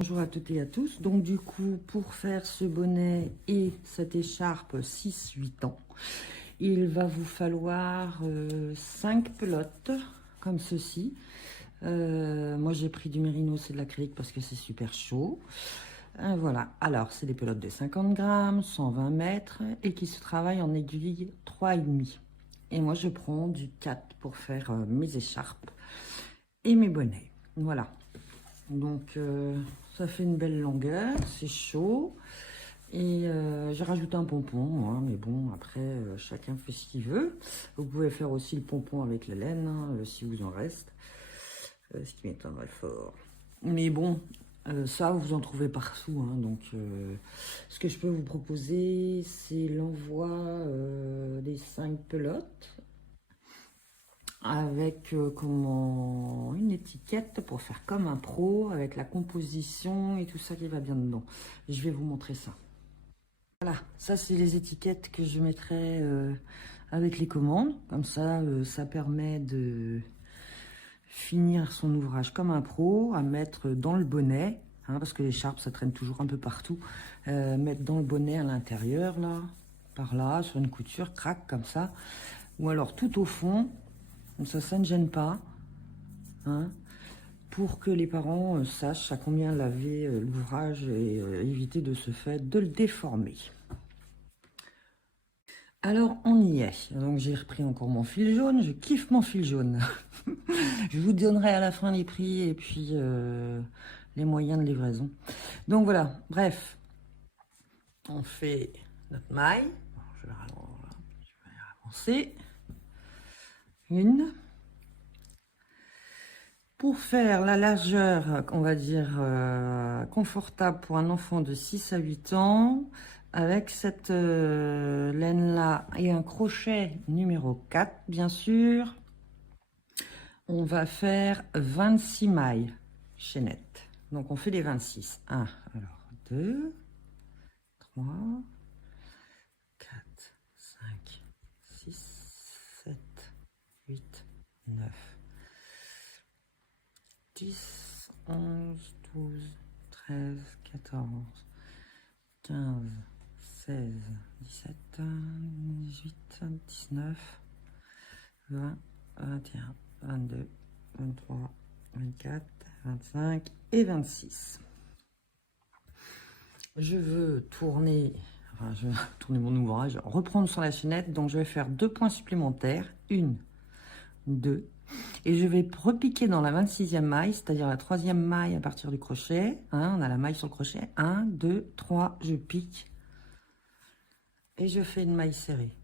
Bonjour à toutes et à tous. Donc du coup, pour faire ce bonnet et cette écharpe 6-8 ans, il va vous falloir 5 pelotes comme ceci. Moi j'ai pris du mérino, c'est de l'acrylique parce que c'est super chaud. Voilà, alors c'est des pelotes de 50 grammes, 120 mètres et qui se travaillent en aiguille 3,5. Et moi je prends du 4 pour faire mes écharpes et mes bonnets. Voilà. Donc ça fait une belle longueur, c'est chaud. Et j'ai rajouté un pompon, moi, mais bon, après, chacun fait ce qu'il veut. Vous pouvez faire aussi le pompon avec la laine, hein, si vous en reste. Ce qui m'étonnerait fort. Mais bon, ça, vous en trouvez partout. Hein, donc, ce que je peux vous proposer, c'est l'envoi des 5 pelotes avec une étiquette pour faire comme un pro avec la composition et tout ça qui va bien dedans. Je vais vous montrer ça. Voilà, ça c'est les étiquettes que je mettrai avec les commandes. Comme ça, ça permet de finir son ouvrage comme un pro, à mettre dans le bonnet, hein, parce que l'écharpe ça traîne toujours un peu partout. Mettre dans le bonnet à l'intérieur, là, par là, sur une couture, crac, comme ça. Ou alors tout au fond. Comme ça ne gêne pas, hein, pour que les parents sachent à combien laver l'ouvrage et éviter de ce fait de le déformer. Alors, on y est. Donc, j'ai repris encore mon fil jaune. Je kiffe mon fil jaune. Je vous donnerai à la fin les prix et puis les moyens de livraison. Donc, voilà. Bref, on fait notre maille. Je vais avancer. Une. Pour faire la largeur, on va dire, confortable pour un enfant de 6 à 8 ans, avec cette laine-là et un crochet numéro 4, bien sûr, on va faire 26 mailles chaînettes. Donc, on fait les 26. 1, alors 2, 3, 4, 5, 6, 7, 8, 9. 10, 11, 12, 13, 14, 15, 16, 17, 18, 19, 20, 21, 22, 23, 24, 25 et 26. Je veux tourner, je vais tourner mon ouvrage, reprendre sur la chaînette, donc je vais faire 2 points supplémentaires, 1, 2, et je vais repiquer dans la 26e maille, c'est-à-dire la 3e maille à partir du crochet. Hein, on a la maille sur le crochet. 1, 2, 3, je pique. Et je fais une maille serrée.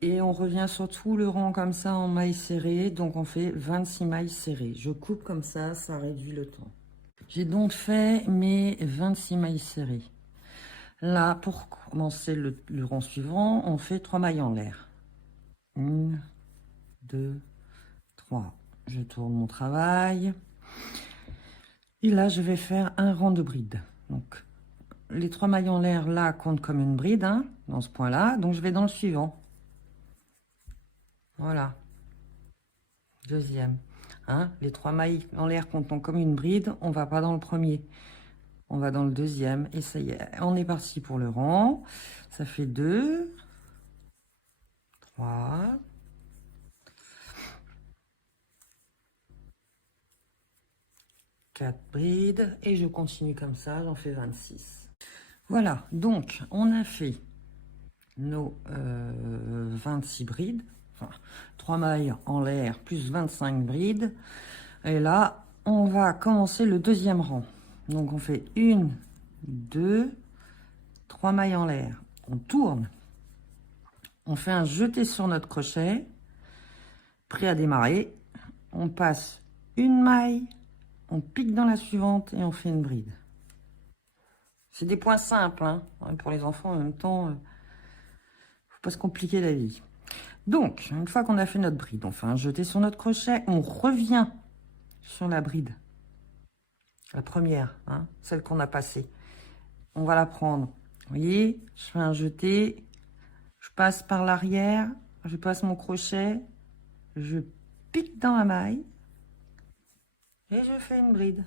Et on revient sur tout le rang comme ça en maille serrée. Donc on fait 26 mailles serrées. Je coupe comme ça réduit le temps. J'ai donc fait mes 26 mailles serrées. Là, pour commencer le rang suivant, on fait 3 mailles en l'air. 1, 2, 3. Je tourne mon travail. Et là, je vais faire un rang de bride. Donc, les 3 mailles en l'air, là, comptent comme une bride, hein, dans ce point-là. Donc, je vais dans le suivant. Voilà. Deuxième. Hein, les 3 mailles en l'air comptent comme une bride. On va pas dans le premier. On va dans le deuxième. Et ça y est, on est parti pour le rang. Ça fait 2, 3... 4 brides et je continue comme ça, j'en fais 26. Voilà, donc on a fait nos 26 brides, enfin, 3 mailles en l'air plus 25 brides. Et là, on va commencer le deuxième rang. Donc on fait 1, 2, 3 mailles en l'air. On tourne. On fait un jeté sur notre crochet, prêt à démarrer. On passe une maille, on pique dans la suivante et on fait une bride. C'est des points simples, hein, pour les enfants en même temps. Faut pas se compliquer la vie. Donc, une fois qu'on a fait notre bride, on fait un jeté sur notre crochet, on revient sur la bride. La première, hein, celle qu'on a passée. On va la prendre. Vous voyez, je fais un jeté, je passe par l'arrière, je passe mon crochet, je pique dans la maille et je fais une bride.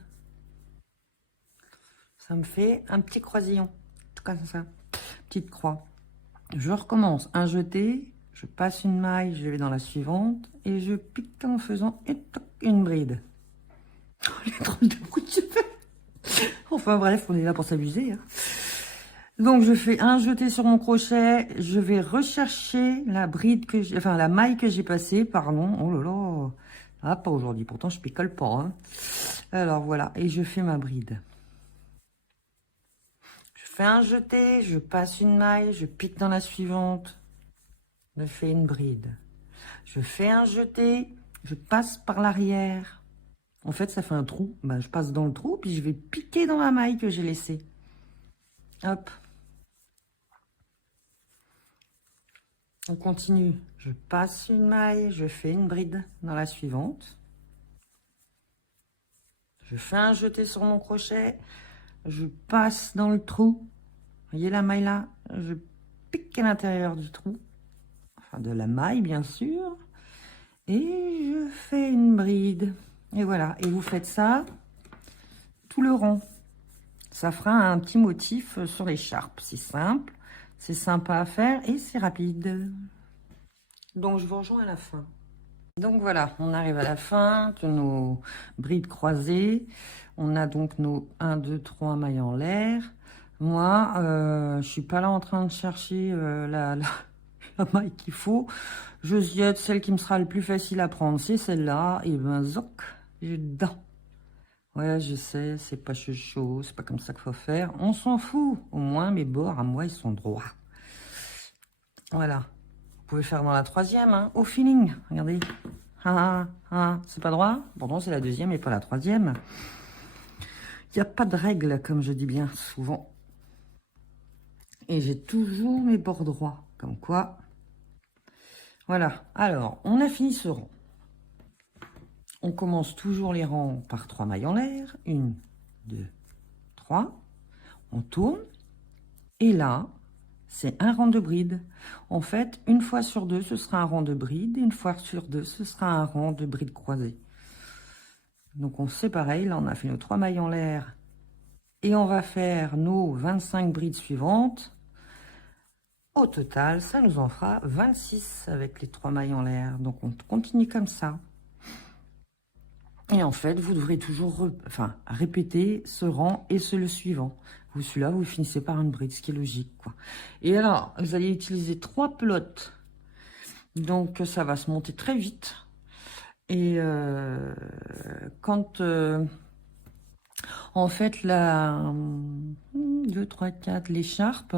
Ça me fait un petit croisillon, tout comme ça, petite croix. Je recommence un jeté, je passe une maille, je vais dans la suivante et je pique en faisant une bride. Les drôles de coups de cheveux. Enfin bref, on est là pour s'amuser. Hein. Donc je fais un jeté sur mon crochet, je vais rechercher la bride que j'ai, enfin la maille que j'ai passée, pardon. Oh là là, ah pas aujourd'hui, pourtant je picole pas. Hein. Alors voilà, et je fais ma bride. Je fais un jeté, je passe une maille, je pique dans la suivante, je fais une bride. Je fais un jeté, je passe par l'arrière. En fait, ça fait un trou. Ben, je passe dans le trou, puis je vais piquer dans la maille que j'ai laissée. Hop. On continue. Je passe une maille, je fais une bride dans la suivante. Je fais un jeté sur mon crochet. Je passe dans le trou. Vous voyez la maille là? Je pique à l'intérieur du trou. Enfin, de la maille, bien sûr. Et je fais une bride. Et voilà. Et vous faites ça tout le rang. Ça fera un petit motif sur l'écharpe. C'est simple, c'est sympa à faire et c'est rapide. Donc, je vous rejoins à la fin. Donc, voilà, on arrive à la fin de nos brides croisées. On a donc nos 1, 2, 3 mailles en l'air. Moi, je suis pas là en train de chercher la maille qu'il faut. Je ziote celle qui me sera le plus facile à prendre. C'est celle-là. Et ben, zoc, j'ai dedans. Ouais, je sais, c'est pas chaud, c'est pas comme ça qu'il faut faire. On s'en fout. Au moins, mes bords, à moi, ils sont droits. Voilà. Vous pouvez faire dans la troisième, hein, au feeling. Regardez. C'est pas droit. Pourtant, c'est la deuxième et pas la troisième. Il n'y a pas de règle, comme je dis bien souvent. Et j'ai toujours mes bords droits. Comme quoi. Voilà. Alors, on a fini ce rang. On commence toujours les rangs par 3 mailles en l'air. 1, 2, 3. On tourne. Et là, c'est un rang de bride. En fait, une fois sur deux, ce sera un rang de bride. Et une fois sur deux, ce sera un rang de bride croisée. Donc, on fait pareil. Là, on a fait nos 3 mailles en l'air. Et on va faire nos 25 brides suivantes. Au total, ça nous en fera 26 avec les 3 mailles en l'air. Donc, on continue comme ça. Et en fait, vous devrez toujours répéter ce rang et le suivant. Celui-là, vous finissez par une bride, ce qui est logique, quoi. Et alors, vous allez utiliser 3 pelotes. Donc, ça va se monter très vite. Et quand, en fait, la 2, 3, 4, l'écharpe,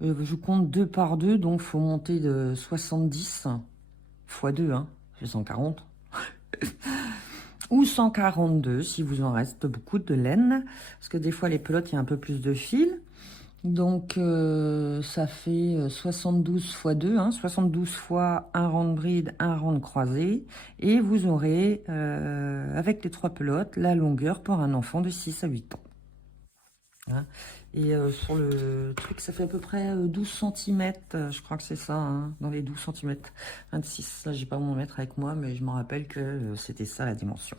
je compte 2 par 2, donc il faut monter de 70 x 2, hein, c'est 140. Ou 142 si vous en reste beaucoup de laine, parce que des fois les pelotes il y a un peu plus de fil, donc ça fait 72 x 2, hein, 72 fois un rang de bride, un rang de croisée, et vous aurez avec les 3 pelotes la longueur pour un enfant de 6 à 8 ans. Hein. Et sur le truc, ça fait à peu près 12 cm, je crois que c'est ça, hein, dans les 12 cm. 26, là j'ai pas mon mètre avec moi, mais je me rappelle que c'était ça la dimension.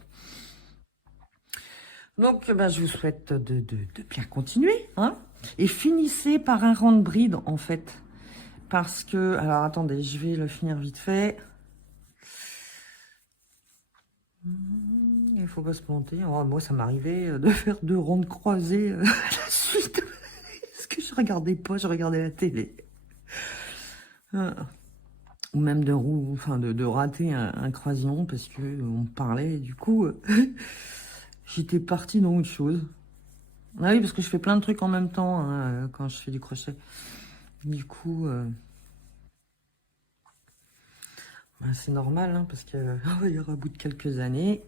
Donc je vous souhaite de bien continuer, hein, et finissez par un rang de bride en fait. Parce que, alors attendez, je vais le finir vite fait. Il faut pas se planter. Oh, moi ça m'arrivait de faire 2 rangs de croisés à la suite. Parce que je regardais pas, je regardais la télé. Ou même de rater un croisillon parce que on parlait, et du coup, j'étais partie dans autre chose. Ah oui, parce que je fais plein de trucs en même temps hein, quand je fais du crochet. Du coup, c'est normal, hein, parce que il y aura au bout de quelques années,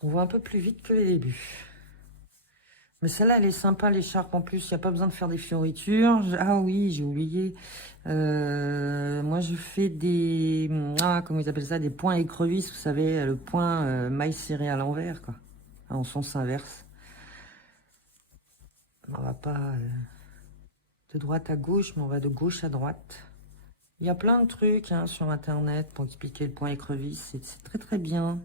on va un peu plus vite que les débuts. Mais celle-là, elle est sympa, l'écharpe en plus. Il n'y a pas besoin de faire des fioritures. Ah oui, j'ai oublié. Moi, je fais des... comment ils appellent ça? Des points écrevisses. Vous savez, le point maille serrée à l'envers, quoi. En sens inverse. On va pas de droite à gauche, mais on va de gauche à droite. Il y a plein de trucs hein, sur Internet pour expliquer le point écrevisse. C'est très, très bien.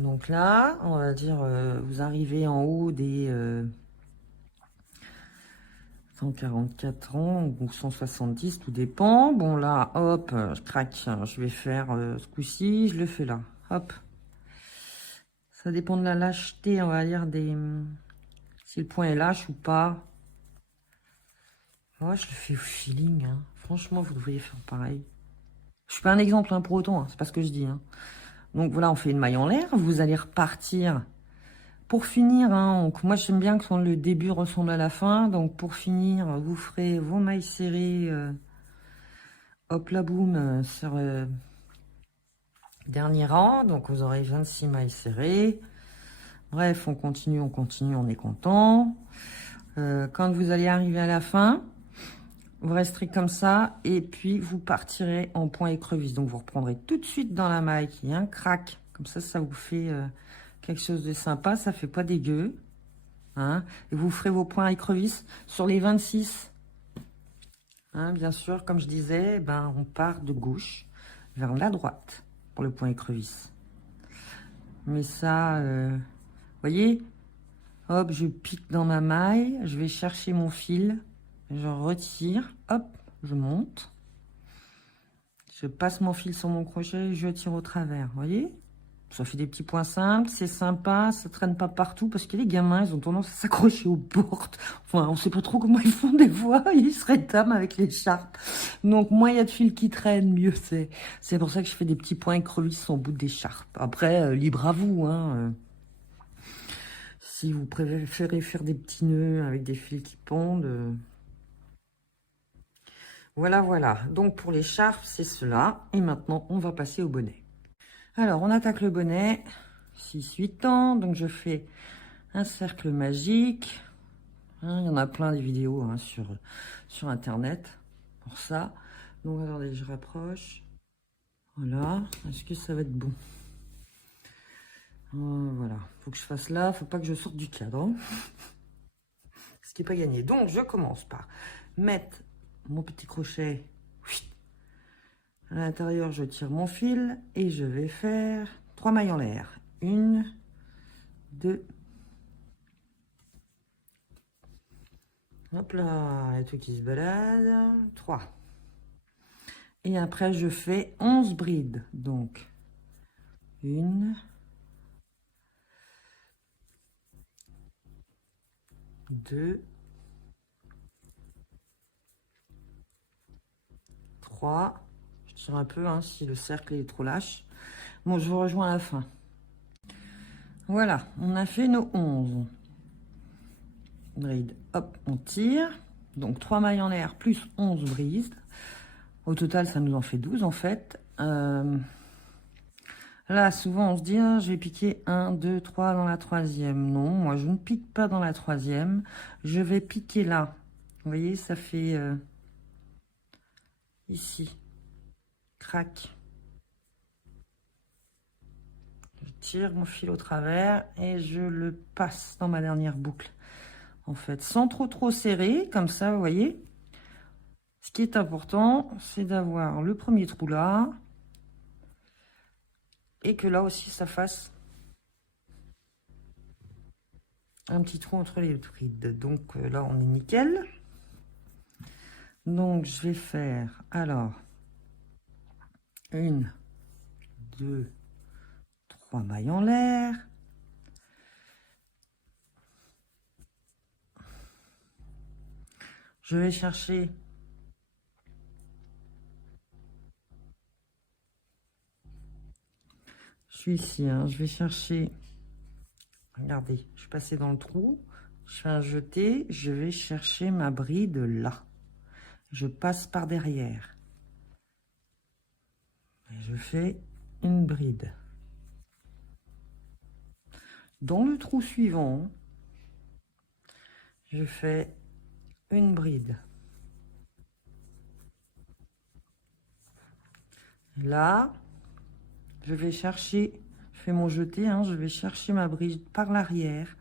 Donc là, on va dire, vous arrivez en haut des 144 ans ou 170, tout dépend. Bon là, hop, je craque, je vais faire ce coup-ci, je le fais là, hop. Ça dépend de la lâcheté, on va dire, si le point est lâche ou pas. Moi, je le fais au feeling, hein. Franchement, vous devriez faire pareil. Je suis pas un exemple hein, pour autant, hein, c'est pas ce que je dis. Hein. Donc voilà, on fait une maille en l'air, vous allez repartir. Pour finir, hein, donc moi j'aime bien que le début ressemble à la fin. Donc pour finir, vous ferez vos mailles serrées, hop là boum, sur le dernier rang. Donc vous aurez 26 mailles serrées. Bref, on continue, on est content. Quand vous allez arriver à la fin, vous resterez comme ça et puis vous partirez en point écrevisse. Donc vous reprendrez tout de suite dans la maille qui est un crack. Comme ça vous fait quelque chose de sympa, ça fait pas dégueu. Hein, et vous ferez vos points écrevisse sur les 26. Hein, bien sûr, comme je disais, ben, on part de gauche vers la droite pour le point écrevisse. Mais ça, voyez, hop, je pique dans ma maille, je vais chercher mon fil, je retire, hop, je monte. Je passe mon fil sur mon crochet, je tire au travers, voyez. Ça fait des petits points simples, c'est sympa, ça traîne pas partout parce que les gamins, ils ont tendance à s'accrocher aux portes. Enfin, on sait pas trop comment ils font des fois, ils se rétament avec l'écharpe. Donc, moins il y a de fils qui traînent, mieux c'est. C'est pour ça que je fais des petits points écrevisses en bout d'écharpe. Après, libre à vous, hein. Si vous préférez faire des petits nœuds avec des fils qui pendent. Voilà, voilà. Donc, pour l'écharpe, c'est cela. Et maintenant, on va passer au bonnet. Alors, on attaque le bonnet. 6-8 ans. Donc, je fais un cercle magique. Hein, il y en a plein des vidéos hein, sur Internet pour ça. Donc, attendez, je rapproche. Voilà. Est-ce que ça va être bon? Voilà. Faut que je fasse là. Faut pas que je sorte du cadre. Hein. Ce qui n'est pas gagné. Donc, je commence par mettre mon petit crochet. À l'intérieur, je tire mon fil et je vais faire 3 mailles en l'air. 1, 2. Hop là, il y a tout qui se balade. 3. Et après, je fais 11 brides. Donc, 1, 2, 3. Je tire un peu hein, si le cercle est trop lâche. Bon, je vous rejoins à la fin. Voilà, on a fait nos 11 brides. Hop, on tire. Donc, 3 mailles en l'air plus 11 brides. Au total, ça nous en fait 12 en fait. Là, souvent, on se dit, ah, je vais piquer 1, 2, 3 dans la troisième. Non, moi, je ne pique pas dans la troisième. Je vais piquer là. Vous voyez, ça fait ici. Crac. Je tire mon fil au travers et je le passe dans ma dernière boucle. En fait, sans trop serrer, comme ça, vous voyez. Ce qui est important, c'est d'avoir le premier trou là. Et que là aussi, ça fasse un petit trou entre les brides. Donc là, on est nickel. Donc, je vais faire, alors, 1, 2, 3 mailles en l'air. Je vais chercher je suis ici, hein, je vais chercher, regardez, je suis passée dans le trou, je fais un jeté, je vais chercher ma bride là. Je passe par derrière. Et je fais une bride. Dans le trou suivant, je fais une bride. Là, je vais chercher, je fais mon jeté, hein, je vais chercher ma bride par l'arrière.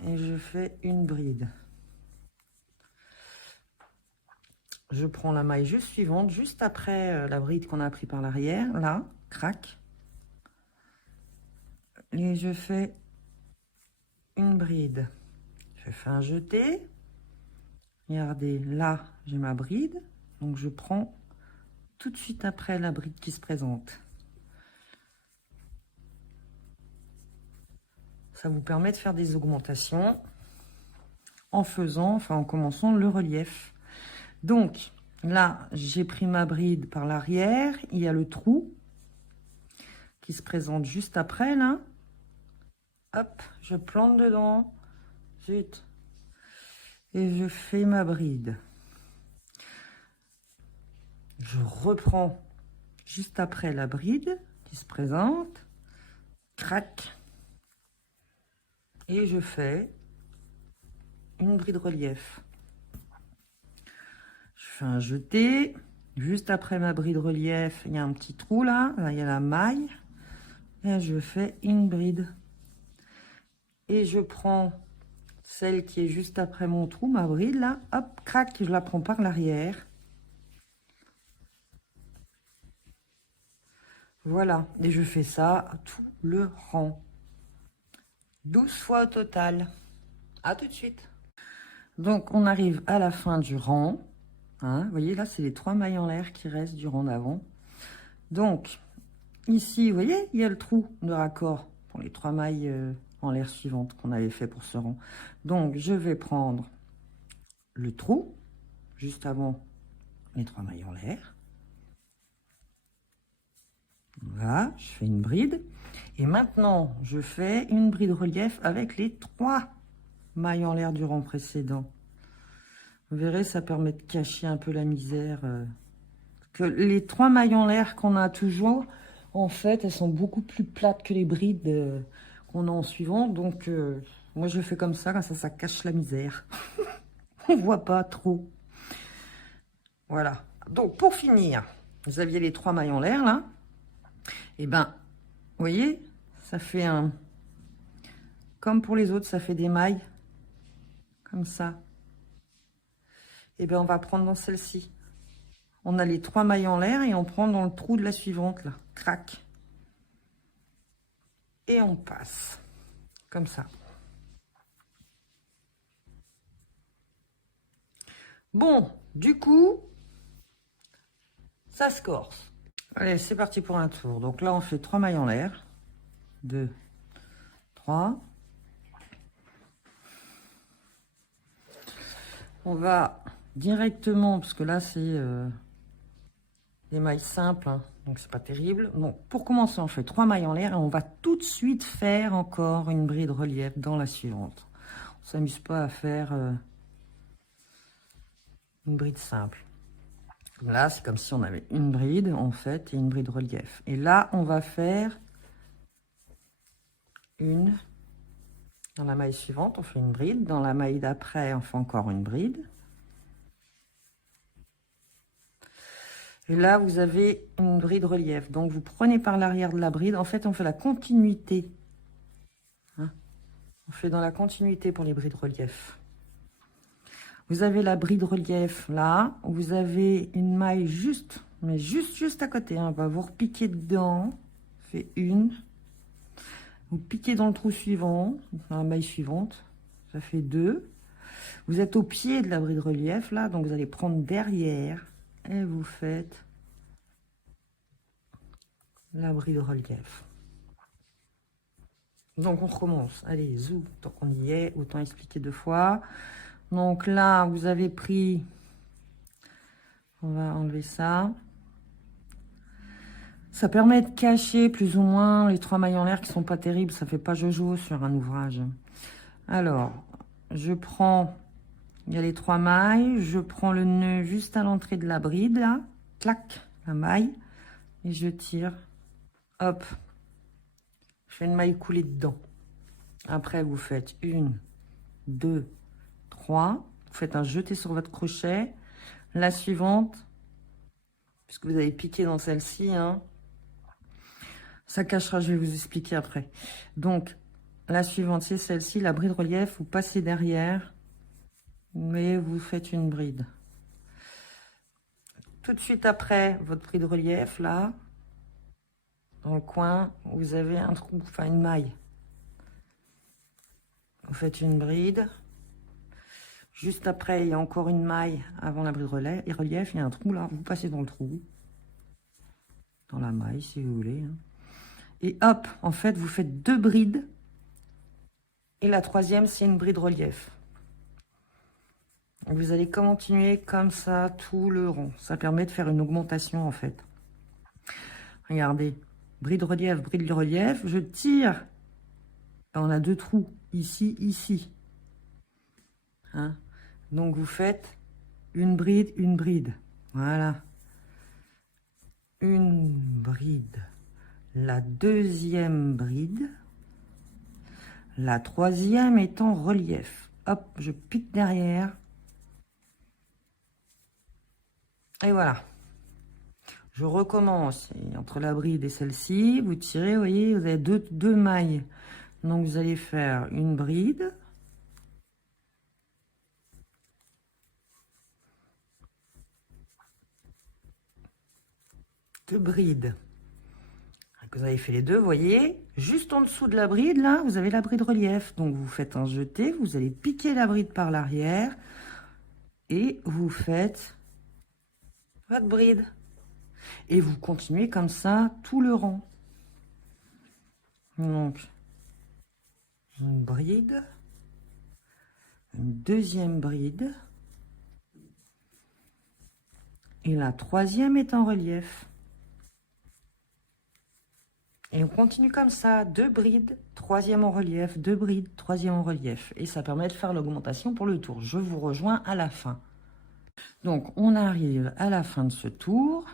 Et je fais une bride. Je prends la maille juste suivante, juste après la bride qu'on a pris par l'arrière. Là, crac. et je fais une bride. Je fais un jeté. Regardez, là, j'ai ma bride. Donc, je prends tout de suite après la bride qui se présente. Ça vous permet de faire des augmentations en commençant le relief. Donc, là, j'ai pris ma bride par l'arrière. Il y a le trou qui se présente juste après, là. Hop, je plante dedans. Zut. Et je fais ma bride. Je reprends juste après la bride qui se présente. Crac. Et je fais une bride relief. Je fais un jeté. Juste après ma bride relief, il y a un petit trou là. Là, il y a la maille. Et je fais une bride. Et je prends celle qui est juste après mon trou, ma bride là. Hop, crac, je la prends par l'arrière. Voilà. Et je fais ça tout le rang. 12 fois au total. À tout de suite. Donc, on arrive à la fin du rang. Hein, vous voyez, là, c'est les 3 mailles en l'air qui restent du rang d'avant. Donc, ici, vous voyez, il y a le trou de raccord pour les 3 mailles en l'air suivantes qu'on avait fait pour ce rang. Donc, je vais prendre le trou, juste avant les 3 mailles en l'air. Voilà, je fais une bride. Et maintenant, je fais une bride relief avec les 3 mailles en l'air du rang précédent. Vous verrez, ça permet de cacher un peu la misère. Que les 3 mailles en l'air qu'on a toujours, en fait, elles sont beaucoup plus plates que les brides qu'on a en suivant. Donc, moi, je fais comme ça cache la misère. On voit pas trop. Voilà. Donc, pour finir, vous aviez les 3 mailles en l'air, là. Et ben, vous voyez, ça fait un... Comme pour les autres, ça fait des mailles. Comme ça. Et ben, on va prendre dans celle-ci. On a les 3 mailles en l'air et on prend dans le trou de la suivante, là. Crac. Et on passe. Comme ça. Bon, du coup, ça se corse. Allez, c'est parti pour un tour. Donc là, on fait 3 mailles en l'air. 2, 3. On va directement, parce que là, c'est des mailles simples, hein, donc c'est pas terrible. Bon, pour commencer, on fait 3 mailles en l'air et on va tout de suite faire encore une bride relief dans la suivante. On s'amuse pas à faire une bride simple. Là, c'est comme si on avait une bride, en fait, et une bride relief. Et là, on va faire une... Dans la maille suivante, on fait une bride. Dans la maille d'après, on fait encore une bride. Et là, vous avez une bride relief. Donc, vous prenez par l'arrière de la bride. En fait, on fait la continuité. Hein, on fait dans la continuité pour les brides relief. Vous avez la bride relief là. Vous avez une maille juste, mais juste à côté. Hein. On va vous repiquer dedans. Fait une. Vous piquez dans le trou suivant, dans la maille suivante. Ça fait 2. Vous êtes au pied de la bride relief là. Donc, vous allez prendre derrière. Et vous faites la bride relief. Donc, on recommence. Allez, zou, tant qu'on y est, autant expliquer 2 fois. Donc là, vous avez pris... On va enlever ça. Ça permet de cacher plus ou moins les 3 mailles en l'air qui sont pas terribles. Ça fait pas jojo sur un ouvrage. Alors, je prends... Il y a les 3 mailles. Je prends le nœud juste à l'entrée de la bride, là. Clac, la maille. Et je tire. Hop. Je fais une maille coulée dedans. Après, vous faites 1, 2, 3. Vous faites un jeté sur votre crochet. La suivante, puisque vous avez piqué dans celle-ci, hein, ça cachera, je vais vous expliquer après. Donc, la suivante, c'est celle-ci, la bride relief. Vous passez derrière, mais vous faites une bride. Tout de suite après votre bride relief, là, dans le coin, vous avez un trou, enfin une maille. vous faites une bride. Juste après, il y a encore une maille avant la bride relief. Il y a un trou là, vous passez dans le trou. Dans la maille, si vous voulez. Hein. Et hop, en fait, vous faites 2 brides. Et la troisième, c'est une bride relief. Vous allez continuer comme ça tout le rond. Ça permet de faire une augmentation, en fait. Regardez, bride relief. Je tire. On a 2 trous, ici, ici. Hein? Donc, vous faites une bride. Voilà. Une bride. La deuxième bride. La troisième est en relief. Hop, je pique derrière. Et voilà. Je recommence. Et entre la bride et celle-ci, vous tirez, vous voyez, vous avez deux mailles. Donc, vous allez faire une bride. Deux brides. Vous avez fait les deux, vous voyez. Juste en dessous de la bride, là, vous avez la bride relief. Donc, vous faites un jeté. Vous allez piquer la bride par l'arrière. Et vous faites votre bride. Et vous continuez comme ça tout le rang. Donc, une bride, une deuxième bride, et la troisième est en relief. Et on continue comme ça, 2 brides, troisième en relief, 2 brides, troisième en relief. Et ça permet de faire l'augmentation pour le tour. Je vous rejoins à la fin. Donc, on arrive à la fin de ce tour.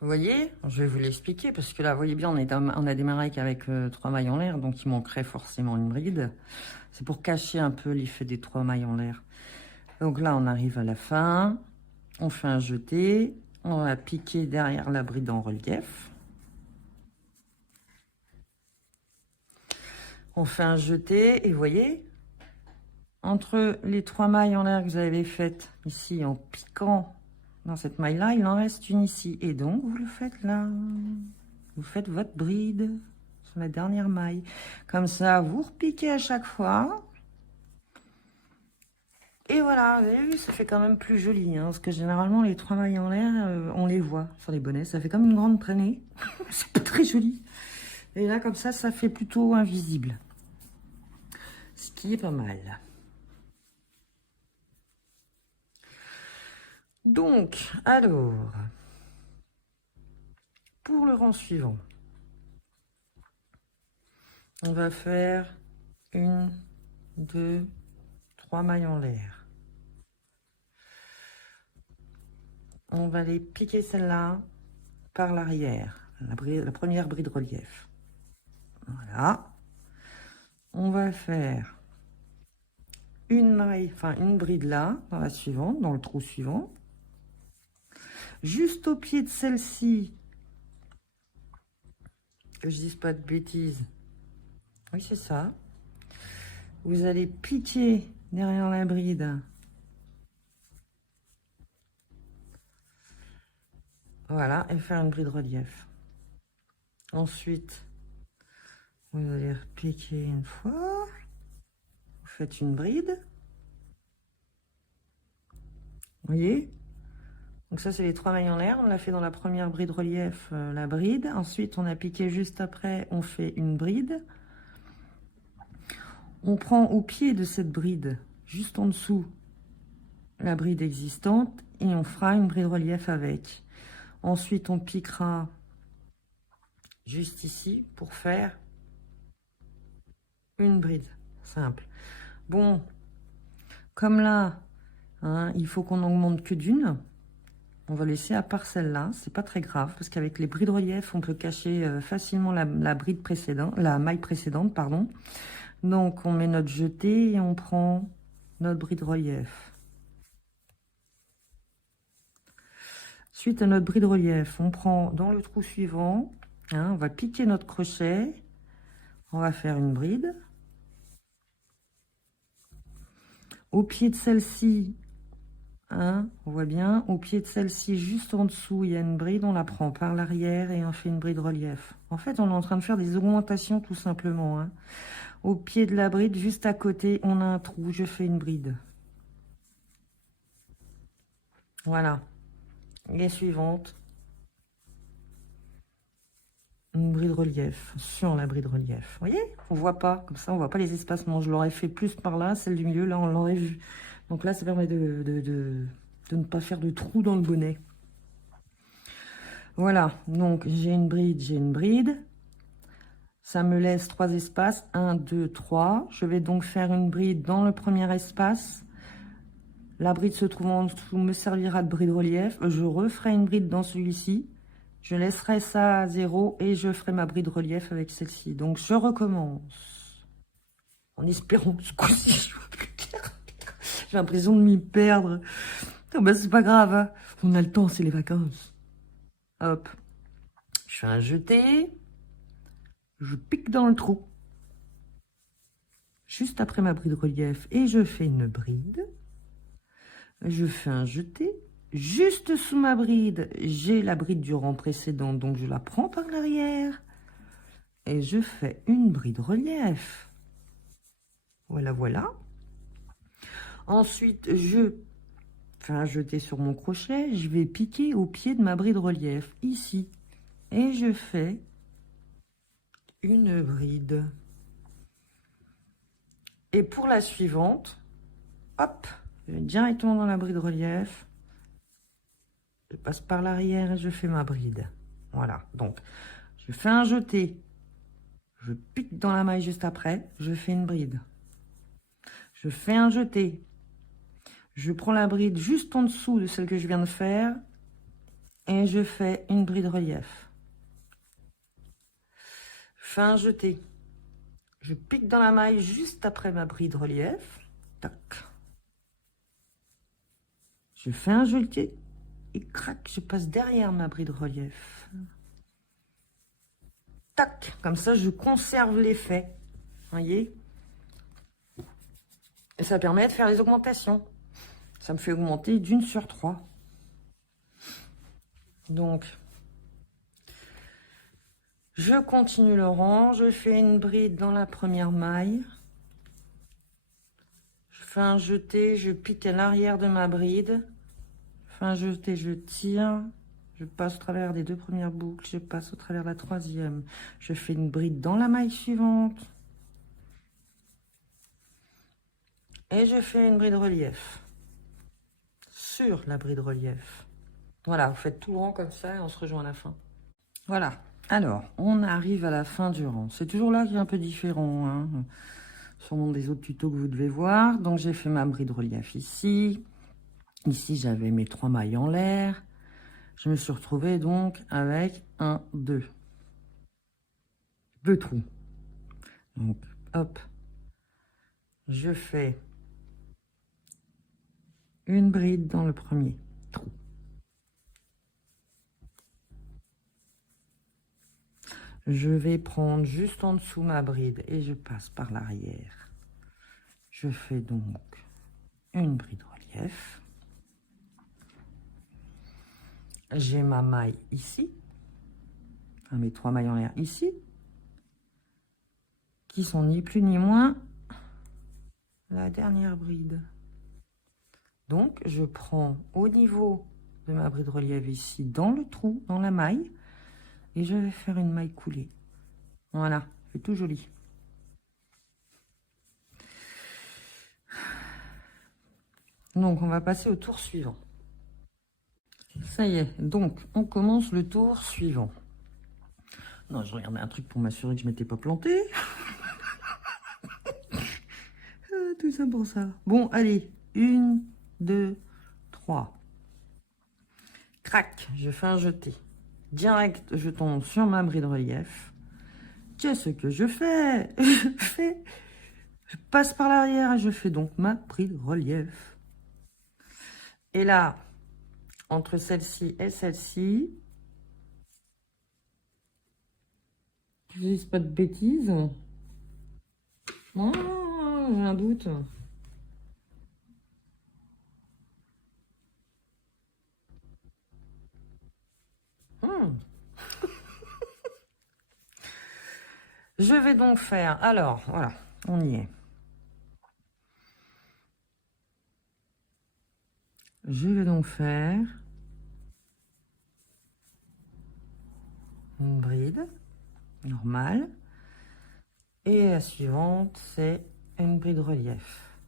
Vous voyez, je vais vous l'expliquer parce que là, vous voyez bien, on a démarré qu'avec 3 mailles en l'air, donc il manquerait forcément une bride. C'est pour cacher un peu l'effet des 3 mailles en l'air. Donc là, on arrive à la fin. On fait un jeté. On va piquer derrière la bride en relief. On fait un jeté et vous voyez, entre les 3 mailles en l'air que vous avez faites ici en piquant dans cette maille-là, il en reste une ici. Et donc, vous le faites là. Vous faites votre bride sur la dernière maille. Comme ça, vous repiquez à chaque fois. Et voilà, vous avez vu, ça fait quand même plus joli. Hein, parce que généralement, les 3 mailles en l'air, on les voit sur les bonnets. Ça fait comme une grande traînée. C'est pas très joli. Et là, comme ça fait plutôt invisible. Ce qui est pas mal. Donc, alors, pour le rang suivant, on va faire 1, 2, 3 mailles en l'air. On va les piquer celle-là par l'arrière, la première bride relief. Voilà. On va faire une maille, enfin une bride là, dans la suivante, dans le trou suivant. Juste au pied de celle-ci, que je dise pas de bêtises. Oui, c'est ça. Vous allez piquer derrière la bride. Voilà, et faire une bride relief. Ensuite, vous allez repiquer une fois. Vous faites une bride. Vous voyez? Donc ça, c'est les 3 mailles en l'air. On l'a fait dans la première bride relief, la bride. Ensuite, on a piqué juste après, on fait une bride. On prend au pied de cette bride, juste en dessous, la bride existante et on fera une bride relief avec. Ensuite, on piquera juste ici pour faire une bride simple. Bon, comme là, hein, il faut qu'on augmente que d'une. On va laisser à part celle-là, c'est pas très grave parce qu'avec les brides relief, on peut cacher facilement la bride précédente, la maille précédente, pardon. Donc, on met notre jeté et on prend notre bride relief. Suite à notre bride relief, on prend dans le trou suivant, hein, on va piquer notre crochet, on va faire une bride. Au pied de celle-ci, hein, on voit bien. Au pied de celle-ci, juste en dessous, il y a une bride. On la prend par l'arrière et on fait une bride relief. En fait, on est en train de faire des augmentations tout simplement, hein. Au pied de la bride, juste à côté, on a un trou. Je fais une bride. Voilà. Les suivantes. Une bride relief. Sur la bride relief. Vous voyez? On voit pas. Comme ça, on voit pas les espacements. Je l'aurais fait plus par là. Celle du milieu, là, on l'aurait vu. Donc là, ça permet de ne pas faire de trou dans le bonnet. Voilà. Donc, j'ai une bride, j'ai une bride. Ça me laisse 3 espaces. 1, 2, 3. Je vais donc faire une bride dans le premier espace. La bride se trouve en dessous, me servira de bride relief. Je referai une bride dans celui-ci. Je laisserai ça à 0 et je ferai ma bride relief avec celle-ci. Donc, je recommence. En espérant que ce coup-ci, je vois plus clair. J'ai l'impression de m'y perdre. Oh, bah, c'est pas grave, hein. On a le temps, c'est les vacances. Hop. Je fais un jeté. Je pique dans le trou. Juste après ma bride relief. Et je fais une bride. Je fais un jeté. Juste sous ma bride, j'ai la bride du rang précédent, donc je la prends par l'arrière. Et je fais une bride relief. Voilà, voilà. Ensuite, je fais un jeté sur mon crochet. Je vais piquer au pied de ma bride relief, ici. Et je fais une bride. Et pour la suivante, hop, je vais directement dans la bride relief. Je passe par l'arrière et je fais ma bride. Voilà, donc je fais un jeté. Je pique dans la maille juste après, je fais une bride. Je fais un jeté. Je prends la bride juste en dessous de celle que je viens de faire et je fais une bride relief. Je fais un jeté. Je pique dans la maille juste après ma bride relief. Tac. Je fais un jeté et crac, je passe derrière ma bride relief. Tac, comme ça je conserve l'effet. Voyez? Et ça permet de faire les augmentations. Ça me fait augmenter d'une sur 3. Donc, je continue le rang. Je fais une bride dans la première maille. Je fais un jeté, je pique à l'arrière de ma bride. Je fais un jeté, je tire. Je passe au travers des 2 premières boucles. Je passe au travers de la 3e. Je fais une bride dans la maille suivante. Et je fais une bride relief. Sur la bride relief. Voilà, vous faites tout le rang comme ça et on se rejoint à la fin. Voilà. Alors, on arrive à la fin du rang. C'est toujours là qui est un peu différent, hein, sûrement des autres tutos que vous devez voir. Donc, j'ai fait ma bride relief ici. Ici, j'avais mes 3 mailles en l'air. Je me suis retrouvée donc avec 1, 2 trous. Donc, hop. Je fais une bride dans le premier trou. Je vais prendre juste en dessous ma bride et je passe par l'arrière. Je fais donc une bride relief. J'ai ma maille ici, enfin mes 3 mailles en l'air ici, qui sont ni plus ni moins la dernière bride. Donc, je prends au niveau de ma bride relief ici, dans le trou, dans la maille, et je vais faire une maille coulée. Voilà, c'est tout joli. Donc, on va passer au tour suivant. Ça y est, donc, on commence le tour suivant. Non, je regardais un truc pour m'assurer que je m'étais pas plantée. Tout ça pour ça. Bon, allez, 1, 2, 3. Crac, je fais un jeté. Direct, je tombe sur ma bride relief. Qu'est-ce que je fais? Je passe par l'arrière et je fais donc ma bride relief. Et là, entre celle-ci et celle-ci, je ne dis pas de bêtises. Oh, j'ai un doute. Je vais donc faire, alors, voilà, on y est. Je vais donc faire une bride normale. Et la suivante, c'est une bride relief.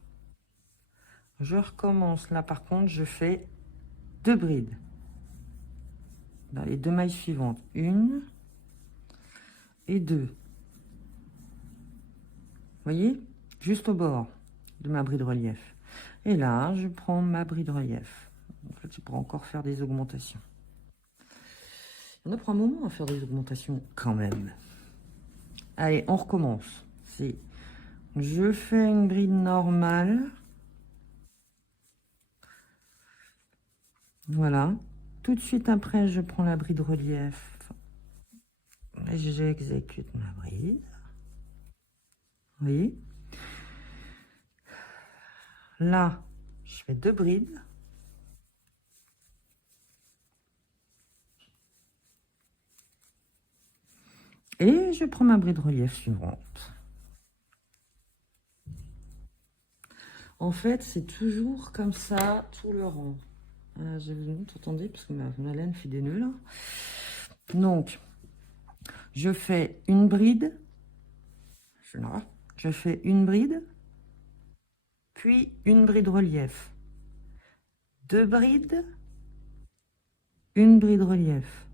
Je recommence. Là, par contre, je fais 2 brides. Dans les 2 mailles suivantes. 1 et 2. Vous voyez? Juste au bord de ma bride relief. Et là, je prends ma bride relief. En fait, je pourrais encore faire des augmentations. On a pour un moment à faire des augmentations quand même. Allez, on recommence. C'est, je fais une bride normale. Voilà. Tout de suite après, je prends la bride relief. Et j'exécute ma bride. Vous voyez? Là, je fais 2 brides. Et je prends ma bride relief suivante. En fait, c'est toujours comme ça, tout le rang. Attendez, parce que ma laine fait des nœuds là. Donc, je fais une bride. Je fais une bride. Puis une bride relief. 2 brides. Une bride relief.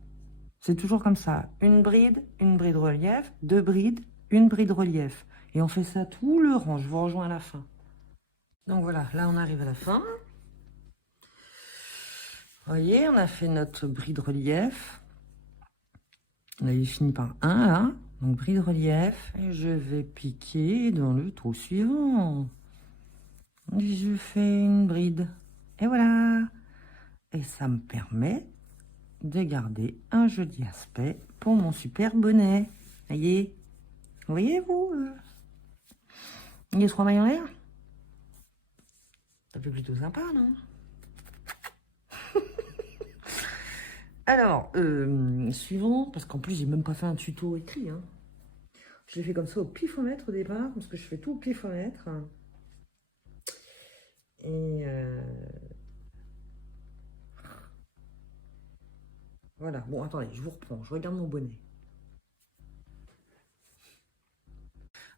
C'est toujours comme ça. Une bride relief, 2 brides, une bride relief. Et on fait ça tout le rang. Je vous rejoins à la fin. Donc voilà, là on arrive à la fin. Vous voyez, on a fait notre bride relief. On avait fini par 1 là. Donc bride relief. Et je vais piquer dans le trou suivant. Et je fais une bride. Et voilà. Et ça me permet de garder un joli aspect pour mon super bonnet. Voyez, voyez-vous les 3 mailles en l'air. Ça fait plutôt sympa, non? Alors, suivant, parce qu'en plus j'ai même pas fait un tuto écrit, hein. Je l'ai fait comme ça au pifomètre au départ, parce que je fais tout au pifomètre. Et voilà, bon attendez, je vous reprends, je regarde mon bonnet.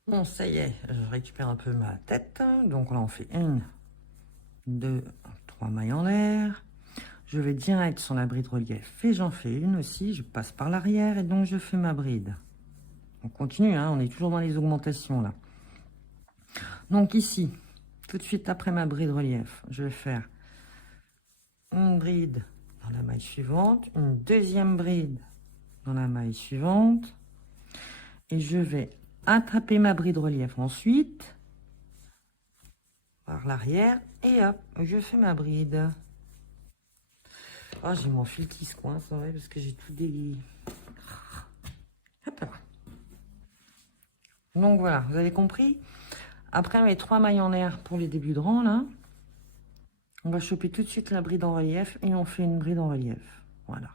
Bon, ça y est, je récupère un peu ma tête. Donc là, on fait 1, 2, 3 mailles en l'air. Je vais direct sur la bride relief et j'en fais une aussi. Je passe par l'arrière et donc je fais ma bride. On continue, hein, on est toujours dans les augmentations là. Donc ici, tout de suite après ma bride relief, je vais faire une bride dans la maille suivante, une deuxième bride dans la maille suivante. Et je vais attraper ma bride relief ensuite par l'arrière et hop, je fais ma bride. Oh, j'ai mon fil qui se coince, ouais, parce que j'ai tout délié. Hop là. Donc voilà, vous avez compris. Après mes 3 mailles en l'air pour les débuts de rang, là, on va choper tout de suite la bride en relief et on fait une bride en relief. Voilà.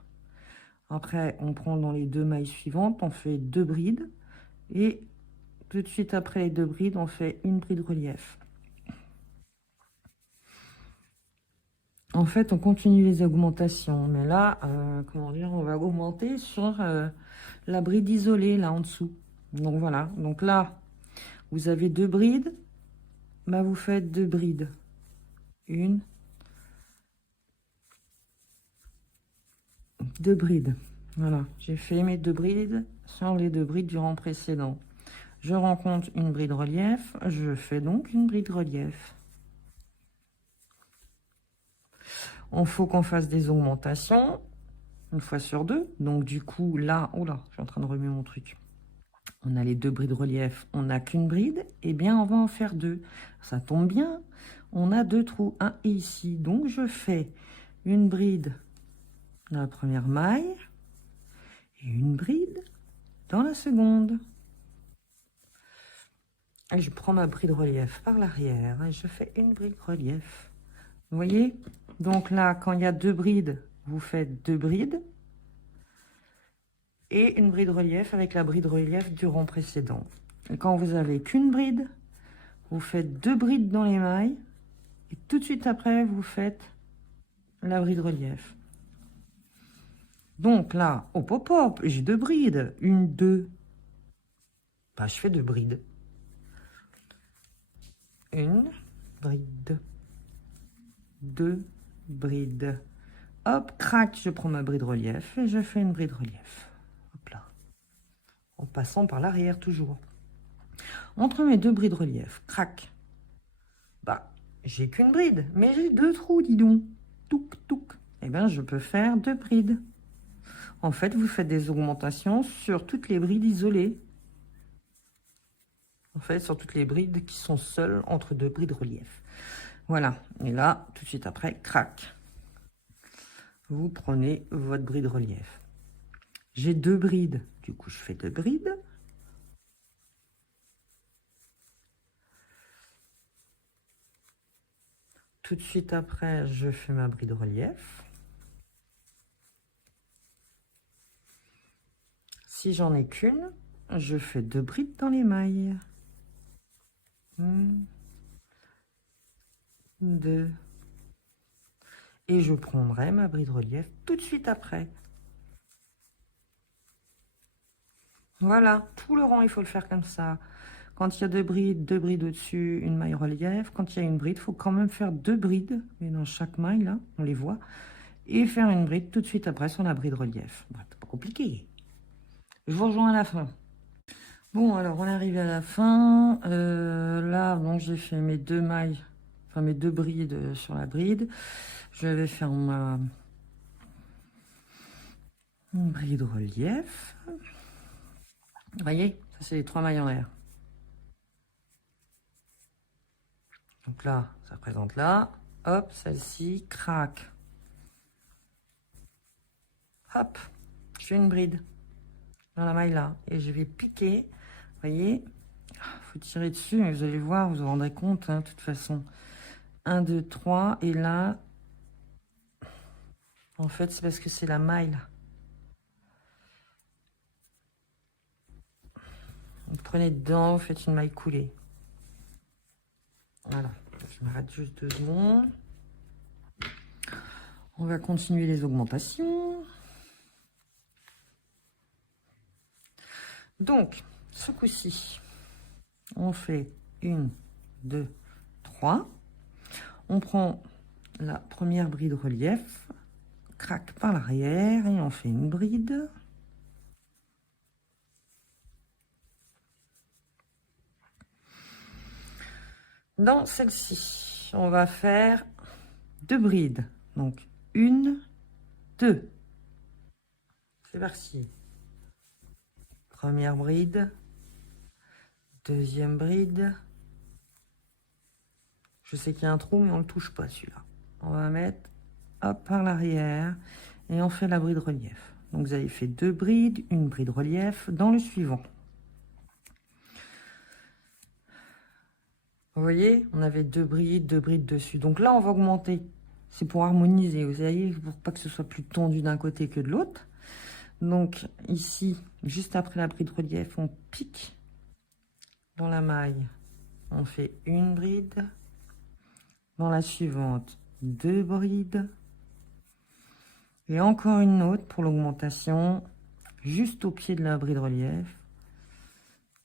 Après, on prend dans les 2 mailles suivantes, on fait 2 brides. Et tout de suite après les 2 brides, on fait une bride relief. En fait, on continue les augmentations. Mais là, comment dire, on va augmenter sur la bride isolée, là en dessous. Donc voilà. Donc là, vous avez 2 brides. Bah, vous faites 2 brides. 1, 2 brides. Voilà. J'ai fait mes 2 brides sur les 2 brides du rang précédent. Je rencontre une bride relief. Je fais donc une bride relief. Il faut qu'on fasse des augmentations une fois sur 2. Donc du coup, là, oh là, je suis en train de remuer mon truc. On a les 2 brides relief, on n'a qu'une bride. Eh bien, on va en faire 2. Ça tombe bien. On a 2 trous, un et ici. Donc, je fais une bride dans la première maille et une bride dans la seconde. Et je prends ma bride relief par l'arrière et je fais une bride relief. Vous voyez? Donc là, quand il y a 2 brides, vous faites 2 brides. et une bride relief avec la bride relief du rang précédent. Et quand vous avez qu'une bride, vous faites 2 brides dans les mailles et tout de suite après, vous faites la bride relief. Donc là, hop, hop, hop, j'ai 2 brides. 1, 2. Bah, je fais 2 brides. 1 bride. 2 brides. Hop, crac, je prends ma bride relief et je fais une bride relief. Hop là. En passant par l'arrière toujours. Entre mes 2 brides relief, crac. Bah, j'ai qu'une bride, mais j'ai 2 trous, dis donc. Touc, touc. Eh bien, je peux faire 2 brides. En fait, vous faites des augmentations sur toutes les brides isolées. En fait, sur toutes les brides qui sont seules entre 2 brides relief. Voilà. Et là, tout de suite après, crac. Vous prenez votre bride relief. J'ai 2 brides. Du coup, je fais 2 brides. Tout de suite après, je fais ma bride relief. Si j'en ai qu'une, je fais 2 brides dans les mailles. 1, 2. Et je prendrai ma bride relief tout de suite après. Voilà, tout le rang, il faut le faire comme ça. Quand il y a 2 brides au-dessus, une maille relief. Quand il y a une bride, il faut quand même faire 2 brides, mais dans chaque maille, là, on les voit. Et faire une bride tout de suite après sur la bride relief. Bon, c'est pas compliqué. Je vous rejoins à la fin. Bon, alors on est arrivé à la fin. Là, donc j'ai fait mes 2 mailles, enfin mes 2 brides sur la bride. Je vais faire ma bride relief. Vous voyez, ça c'est les 3 mailles en l'air. Donc là, ça représente là. Hop, celle-ci, crac. Hop, je fais une bride dans la maille là. Et je vais piquer. Vous voyez, il faut tirer dessus, mais vous allez voir, vous vous rendrez compte, hein, de toute façon. 1, 2, 3. Et là, en fait, c'est parce que c'est la maille là. Vous prenez dedans, vous faites une maille coulée. Voilà, je m'arrête juste 2 secondes. On va continuer les augmentations. Donc, ce coup-ci, on fait 1, 2, 3. On prend la première bride relief, craque par l'arrière et on fait une bride. Dans celle-ci, on va faire 2 brides. Donc, 1, 2. C'est parti. Première bride. Deuxième bride. Je sais qu'il y a un trou, mais on ne le touche pas, celui-là. On va mettre, hop, par l'arrière. Et on fait la bride relief. Donc, vous avez fait 2 brides, une bride relief dans le suivant. Vous voyez, on avait 2 brides dessus. Donc là, on va augmenter. C'est pour harmoniser, vous voyez, pour pas que ce soit plus tendu d'un côté que de l'autre. Donc ici, juste après la bride relief, on pique dans la maille. On fait une bride. Dans la suivante, 2 brides. Et encore une autre pour l'augmentation, juste au pied de la bride relief.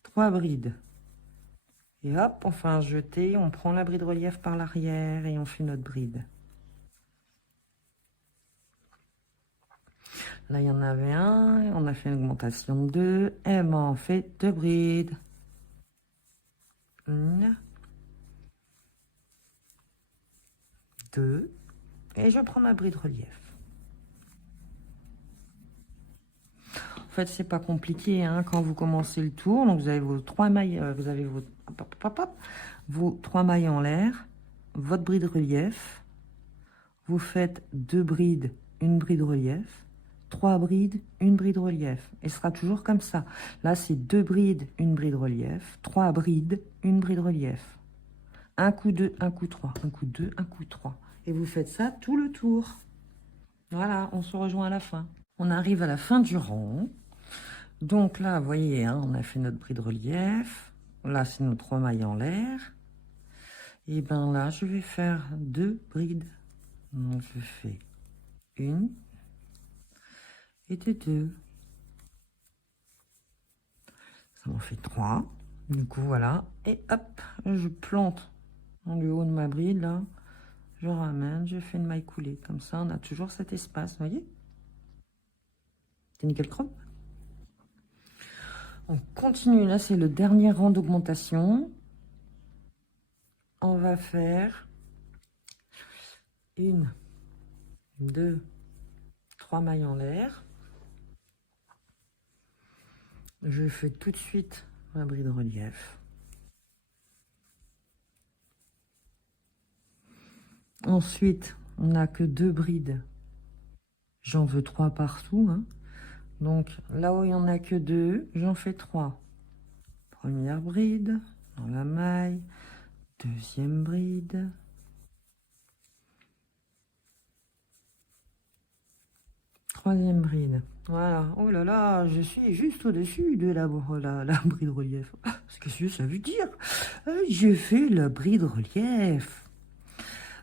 3 brides. Et hop, on fait un jeté, on prend la bride relief par l'arrière et on fait notre bride. Là, il y en avait un, on a fait une augmentation de 2, et ben on fait 2 brides. 1, 2, et je prends ma bride relief. En fait, c'est pas compliqué hein, quand vous commencez le tour. Donc, vous avez vos 3 mailles, vous avez vos 3 mailles en l'air, votre bride relief. Vous faites 2 brides, une bride relief, 3 brides, une bride relief. Et ce sera toujours comme ça. Là, c'est 2 brides, une bride relief, 3 brides, une bride relief. Un coup 2, un coup 3, un coup 2, un coup 3. Et vous faites ça tout le tour. Voilà, on se rejoint à la fin. On arrive à la fin du rang. Donc là, vous voyez, hein, on a fait notre bride relief. Là, c'est nos 3 mailles en l'air. Et ben là, je vais faire 2 brides. Donc, je fais 1 et 2. Ça m'en fait 3. Du coup, voilà. Et hop, je plante dans le haut de ma bride, là. Je ramène, je fais une maille coulée. Comme ça, on a toujours cet espace, vous voyez? C'est nickel chrome. On continue, là, c'est le dernier rang d'augmentation. On va faire 1, 2, 3 mailles en l'air. Je fais tout de suite ma bride relief. Ensuite, on n'a que 2 brides. J'en veux 3 partout, hein. Donc, là où il n'y en a que 2, j'en fais 3. Première bride, dans la maille. Deuxième bride. Troisième bride. Voilà. Oh là là, je suis juste au-dessus de la bride relief. Qu'est-ce que ça veut dire? J'ai fait la bride relief.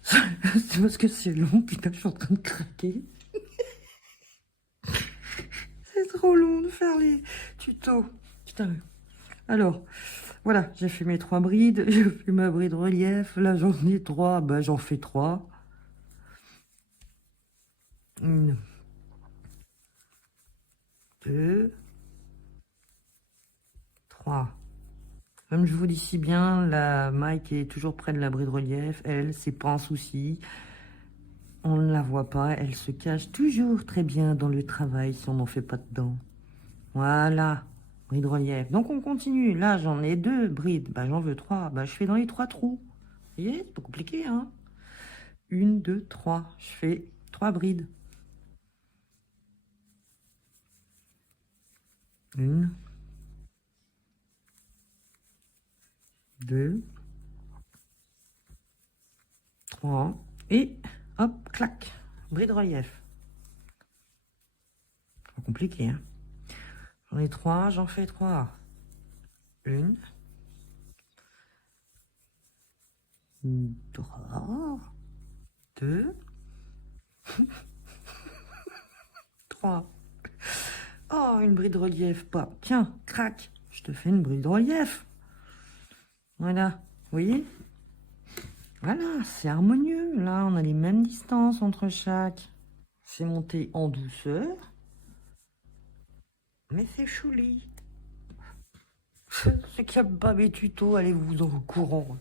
C'est parce que c'est long, putain, je suis en train de craquer. C'est trop long de faire les tutos. Putain. Alors, voilà, j'ai fait mes 3 brides. J'ai fait ma bride relief. Là, j'en ai 3. Bah, j'en fais 3. 1, 2, 3. Comme je vous dis si bien, la maille qui est toujours près de la bride relief, elle, c'est pas un souci. On ne la voit pas, elle se cache toujours très bien dans le travail si on n'en fait pas dedans. Voilà, bride relief. Donc on continue. Là, j'en ai 2 brides. Bah, j'en veux 3. Bah, je fais dans les 3 trous. Vous voyez, c'est pas compliqué, hein? 1, 2, 3. Je fais 3 brides. 1, 2, 3. Et hop, clac. Bride relief. Pas compliqué, hein? J'en ai 3, j'en fais 3. 1, 3, 2, 3. Oh, une bride relief, pas. Tiens, crac, je te fais une bride relief. Voilà, vous voyez? Voilà, c'est harmonieux. Là, on a les mêmes distances entre chaque. C'est monté en douceur. Mais c'est joli. Ceux qui n'aiment pas mes tutos, allez-vous en courant.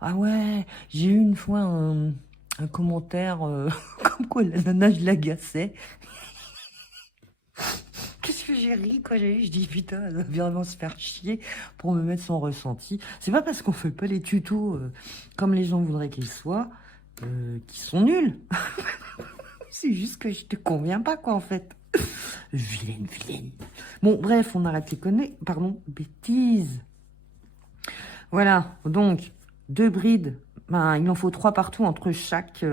Ah ouais, j'ai eu une fois un commentaire comme quoi la nana, je l'agaçais. Qu'est-ce que j'ai ri quand j'ai eu, je dis putain, elle va vraiment se faire chier pour me mettre son ressenti. C'est pas parce qu'on fait pas les tutos comme les gens voudraient qu'ils soient, qu'ils sont nuls. C'est juste que je te conviens pas, quoi, en fait. Vilaine, vilaine. Bon, bref, on arrête les conneries. Pardon, bêtises. Voilà, donc, 2 brides. Ben, il en faut 3 partout entre chaque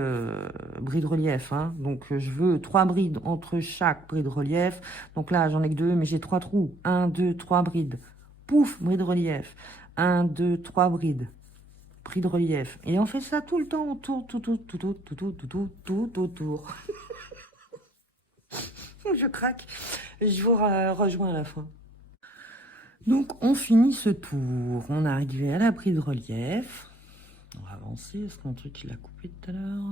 bride relief. Hein. Donc, je veux 3 brides entre chaque bride relief. Donc là, j'en ai que 2, mais j'ai 3 trous. 1, 2, 3 brides. Pouf, bride relief. 1, 2, 3 brides. Bride relief. Et on fait ça tout le temps, autour, tout autour. Je craque. Je vous rejoins à la fin. Donc, on finit ce tour. On est arrivé à la bride relief. On va avancer, parce que mon truc, il a coupé tout à l'heure.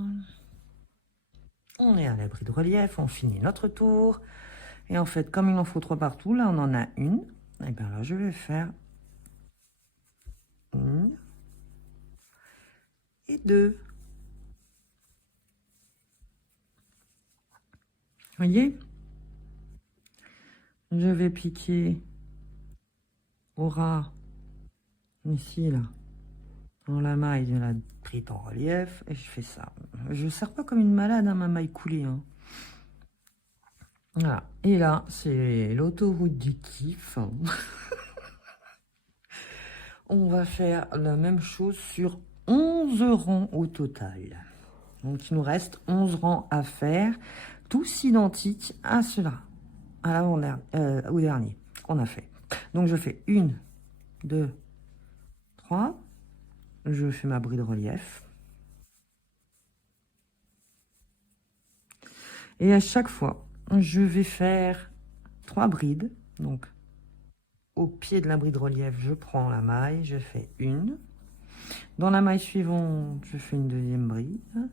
On est à la bride relief, on finit notre tour. Et en fait, comme il en faut 3 partout, là, on en a une. Et bien là, je vais faire 1 et 2. Vous voyez? Je vais piquer au ras, ici, là, dans la maille de la bride en relief, et je fais ça. Je ne sers pas comme une malade à ma maille coulée. Hein. Voilà. Et là, c'est l'autoroute du kiff. On va faire la même chose sur 11 rangs au total. Donc, il nous reste 11 rangs à faire, tous identiques à cela, à l'avant-dernier, au dernier. qu'on a fait. Donc, je fais 1, 2, 3. Je fais ma bride relief. Et à chaque fois, je vais faire 3 brides. Donc, au pied de la bride relief, je prends la maille, je fais 1. Dans la maille suivante, je fais une deuxième bride.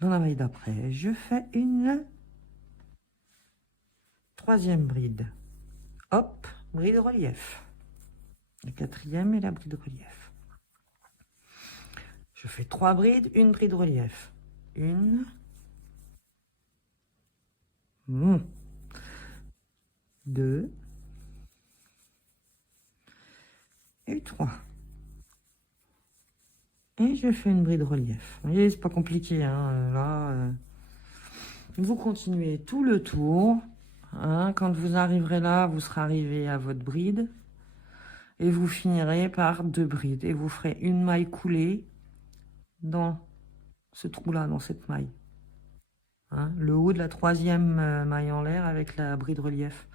Dans la maille d'après, je fais une troisième bride. Hop, bride relief. La quatrième et la bride relief. Je fais 3 brides, une bride relief. 1, 2 et 3. Et je fais une bride relief. Vous voyez, c'est pas compliqué. Hein. Là, vous continuez tout le tour. Hein. Quand vous arriverez là, vous serez arrivé à votre bride. Et vous finirez par 2 brides. Et vous ferez une maille coulée dans ce trou-là, dans cette maille. Hein. Le haut de la troisième maille en l'air avec la bride relief.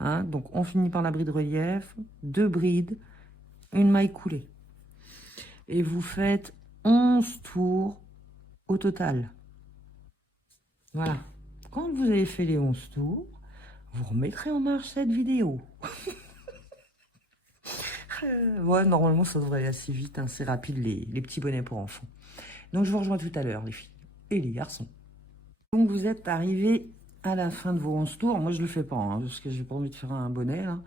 Hein. Donc, on finit par la bride relief, 2 brides, une maille coulée. Et vous faites 11 tours au total. Voilà. Quand vous avez fait les 11 tours, vous remettrez en marche cette vidéo. Ouais, normalement, ça devrait aller assez vite. Hein. C'est rapide, les petits bonnets pour enfants. Donc, je vous rejoins tout à l'heure, les filles et les garçons. Donc, vous êtes arrivés à la fin de vos 11 tours. Moi, je le fais pas, hein, parce que j'ai pas envie de faire un bonnet, là.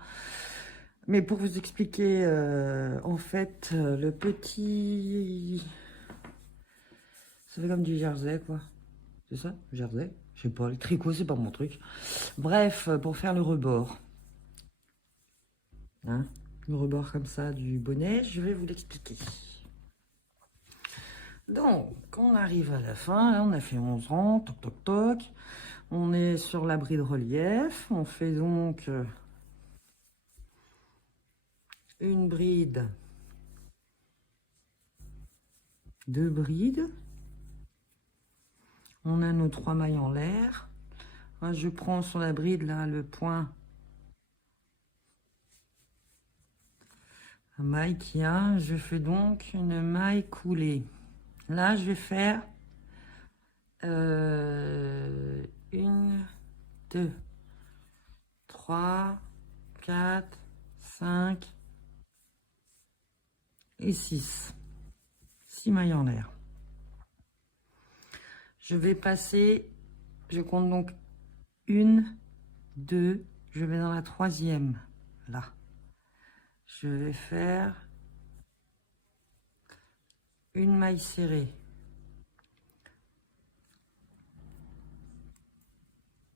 Mais pour vous expliquer, en fait, le petit... Ça fait comme du jersey, quoi. C'est ça, jersey? Je sais pas, le tricot, c'est pas mon truc. Bref, pour faire le rebord. Hein, le rebord comme ça du bonnet, je vais vous l'expliquer. Donc, on arrive à la fin, là, on a fait 11 rangs, toc, toc, toc. On est sur la bride relief. On fait donc... une bride, 2 brides. On a nos 3 mailles en l'air. Moi, je prends sur la bride là le point, la maille qu'il y a. Je fais donc une maille coulée. Là, je vais faire 1, 2, 3, 4, 5 et 6. 6 mailles en l'air. Je vais passer, je compte donc 1, 2, je vais dans la troisième, là. Je vais faire une maille serrée,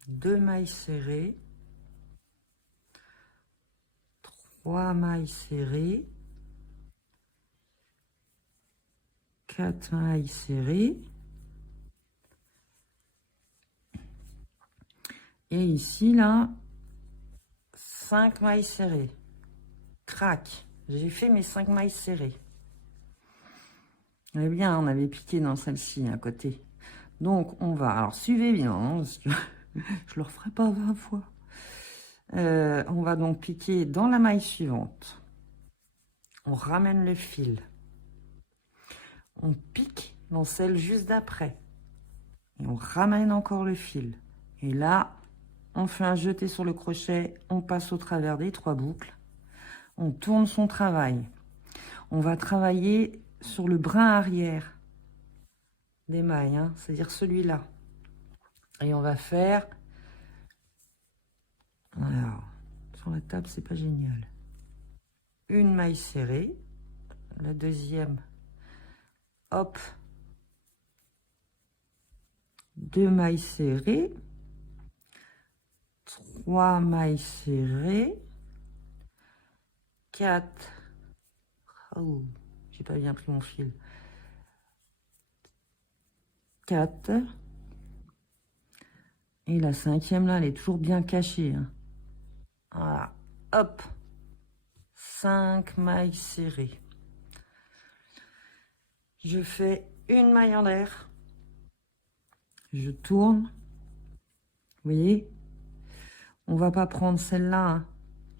2 mailles serrées, 3 mailles serrées, 4 mailles serrées. Et ici, là, 5 mailles serrées. Crac, j'ai fait mes 5 mailles serrées. Eh bien, on avait piqué dans celle-ci à côté. Donc, on va... Alors, suivez bien, hein, parce que je le referai pas 20 fois. On va donc piquer dans la maille suivante. On ramène le fil. On pique dans celle juste d'après. Et on ramène encore le fil. Et là, on fait un jeté sur le crochet. On passe au travers des 3 boucles. On tourne son travail. On va travailler sur le brin arrière des mailles, hein, c'est-à-dire celui-là. Et on va faire... Alors, sur la table, c'est pas génial. Une maille serrée. La deuxième, hop. 2 mailles serrées. 3 mailles serrées. 4. Oh, j'ai pas bien pris mon fil. 4. Et la 5e, là, elle est toujours bien cachée. Hein. Voilà. Hop. 5 mailles serrées. Je fais une maille en l'air. Je tourne. Vous voyez? On va pas prendre celle-là, hein,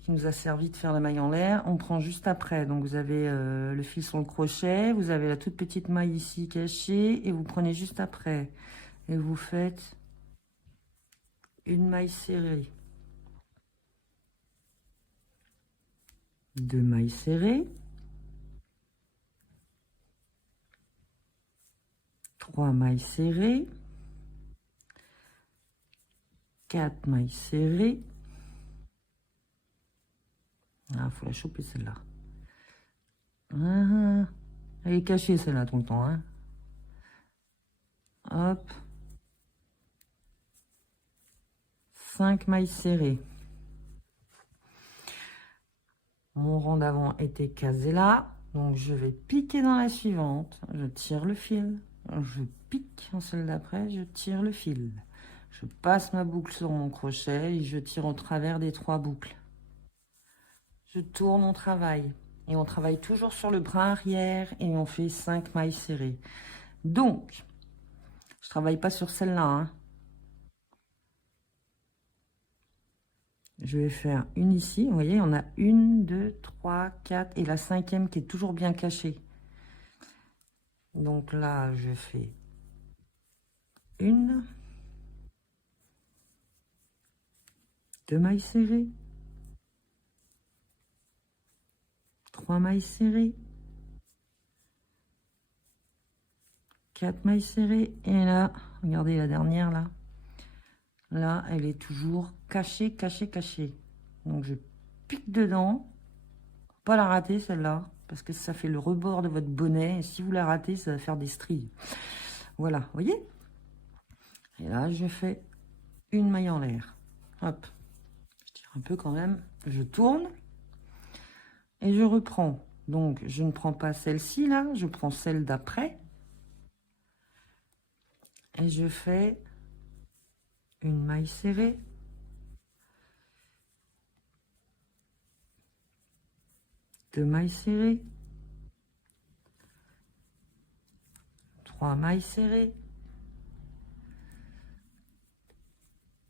qui nous a servi de faire la maille en l'air, on prend juste après. Donc vous avez le fil sur le crochet, vous avez la toute petite maille ici cachée et vous prenez juste après. Et vous faites une maille serrée. 2 mailles serrées. 3 mailles serrées. 4 mailles serrées. Ah, faut la choper celle-là. Ah, elle est cachée celle-là tout le temps. Hein. Hop. 5 mailles serrées. Mon rang d'avant était casé là. Donc je vais piquer dans la suivante. Je tire le fil. Je pique en celle d'après. Je tire le fil. Je passe ma boucle sur mon crochet et je tire au travers des 3 boucles. Je tourne, on travaille. Et on travaille toujours sur le bras arrière et on fait 5 mailles serrées. Donc, je travaille pas sur celle-là. Hein. Je vais faire une ici. Vous voyez, on a 1, 2, 3, 4 et la 5e qui est toujours bien cachée. Donc là, je fais une, 2 mailles serrées, 3 mailles serrées, 4 mailles serrées et là, regardez la dernière là. Là, elle est toujours cachée, cachée, cachée. Donc je pique dedans, pas la rater celle-là, parce que ça fait le rebord de votre bonnet. Et si vous la ratez, ça va faire des stries. Voilà, vous voyez? Et là, je fais une maille en l'air. Hop, je tire un peu quand même. Je tourne et je reprends. Donc, je ne prends pas celle-ci là, je prends celle d'après. Et je fais une maille serrée. 2 mailles serrées. 3 mailles serrées.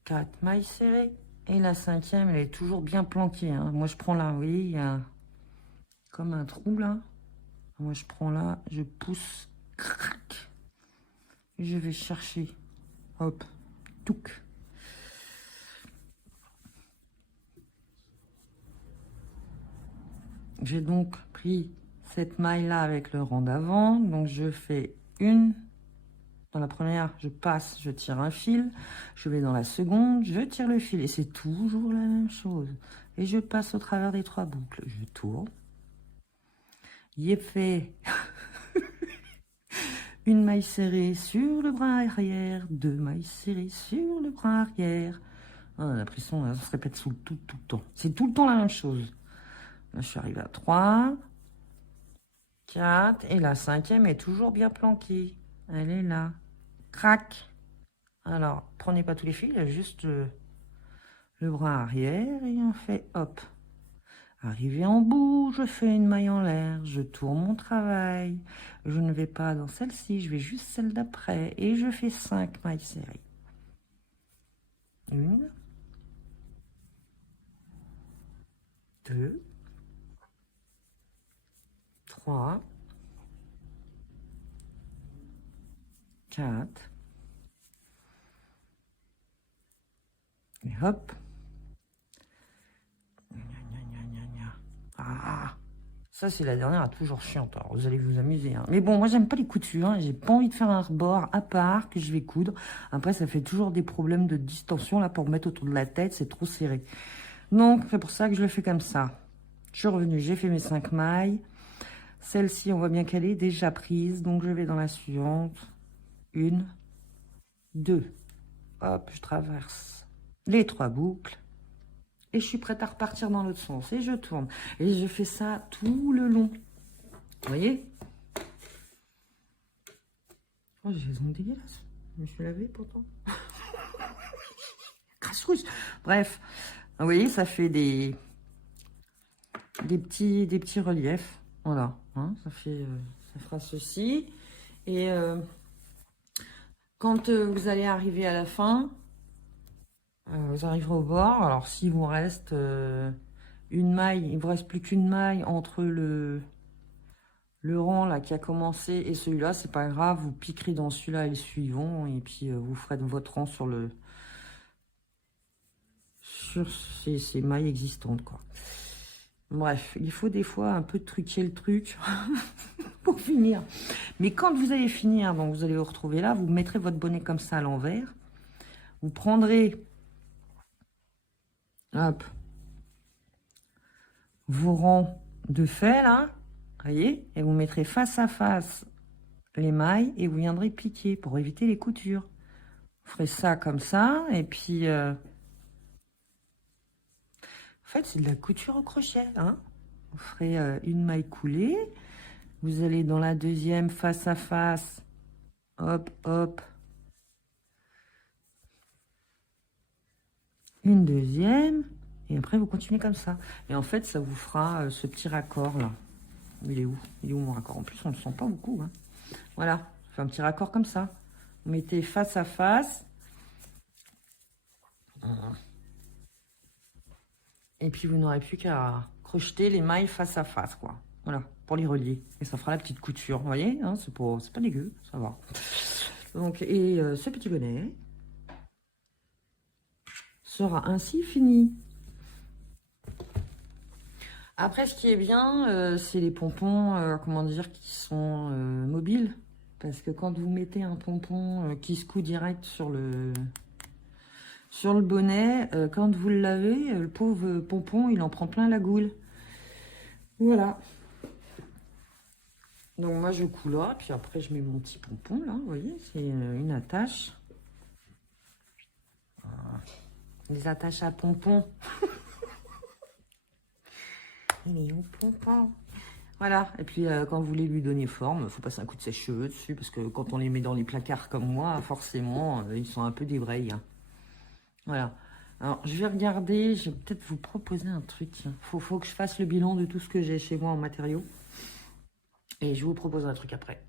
4 mailles serrées. Et la 5e, elle est toujours bien planquée. Hein. Moi, je prends là, vous voyez, il y a comme un trou là. Moi, je prends là, je pousse. Crac. Et je vais chercher. Hop. Touc. J'ai donc pris cette maille là avec le rang d'avant. Donc, je fais une. Dans la première, je passe, je tire un fil. Je vais dans la seconde, je tire le fil. Et c'est toujours la même chose. Et je passe au travers des 3 boucles. Je tourne. Y fait une maille serrée sur le bras arrière. 2 mailles serrées sur le bras arrière. Ah, on a l'impression que ça se répète tout le temps. C'est tout le temps la même chose. Là, je suis arrivée à 3. 4. Et la 5e est toujours bien planquée. Elle est là. Crac. Alors, prenez pas tous les fils, il y a juste le bras arrière et on fait hop. Arrivé en bout, je fais une maille en l'air, je tourne mon travail. Je ne vais pas dans celle-ci, je vais juste celle d'après et je fais 5 mailles serrées. 1, 2, 3, 4. Et hop. Ah, ça c'est la dernière, toujours chiante. Alors vous allez vous amuser. Hein. Mais bon, moi j'aime pas les coutures. Hein. J'ai pas envie de faire un rebord à part que je vais coudre. Après, ça fait toujours des problèmes de distension là pour mettre autour de la tête. C'est trop serré. Donc c'est pour ça que je le fais comme ça. Je suis revenue, j'ai fait mes 5 mailles. Celle-ci, on voit bien qu'elle est déjà prise. Donc je vais dans la suivante. 1, 2. Hop, je traverse les 3 boucles. Et je suis prête à repartir dans l'autre sens. Et je tourne. Et je fais ça tout le long. Vous voyez? Oh, j'ai les ongles dégueulasses. Je me suis lavée pourtant. Crasse rouge. Bref. Vous voyez, ça fait des petits reliefs. Voilà. Hein, ça fera ceci. Et quand vous allez arriver à la fin, vous arriverez au bord. Alors, s'il vous reste une maille, il ne vous reste plus qu'une maille entre le rang là qui a commencé et celui-là, c'est pas grave, vous piquerez dans celui-là et le suivant, et puis vous ferez votre rang sur ces mailles existantes, quoi. Bref, il faut des fois un peu truquer le truc pour finir. Mais quand vous allez finir, donc vous allez vous retrouver là, vous mettrez votre bonnet comme ça à l'envers. Vous prendrez, hop, vos rangs de fait là, voyez, et vous mettrez face à face les mailles et vous viendrez piquer pour éviter les coutures. Vous ferez ça comme ça, et puis en fait c'est de la couture au crochet, hein. Vous ferez une maille coulée, vous allez dans la deuxième face à face, hop hop, une deuxième, et après vous continuez comme ça, et en fait ça vous fera ce petit raccord là. Il est où mon raccord? En plus on ne le sent pas beaucoup, hein. Voilà, je fais un petit raccord comme ça. Vous mettez face à face. Et puis vous n'aurez plus qu'à crocheter les mailles face à face, quoi. Voilà, pour les relier. Et ça fera la petite couture, vous voyez, hein, c'est pas dégueu, ça va. Donc, et ce petit bonnet sera ainsi fini. Après, ce qui est bien, c'est les pompons, comment dire, qui sont mobiles. Parce que quand vous mettez un pompon qui se coud direct sur le bonnet, quand vous le lavez, le pauvre pompon, il en prend plein la goule. Voilà. Donc moi, je couds là, puis après, je mets mon petit pompon, là, vous voyez, c'est une attache. Les attaches à pompons. Il est où, pompon? Voilà, et puis quand vous voulez lui donner forme, il faut passer un coup de sèche-cheveux dessus, parce que quand on les met dans les placards comme moi, forcément, ils sont un peu débraillés, hein. Voilà. Alors, je vais regarder, je vais peut-être vous proposer un truc. Faut que je fasse le bilan de tout ce que j'ai chez moi en matériaux. Et je vous propose un truc après.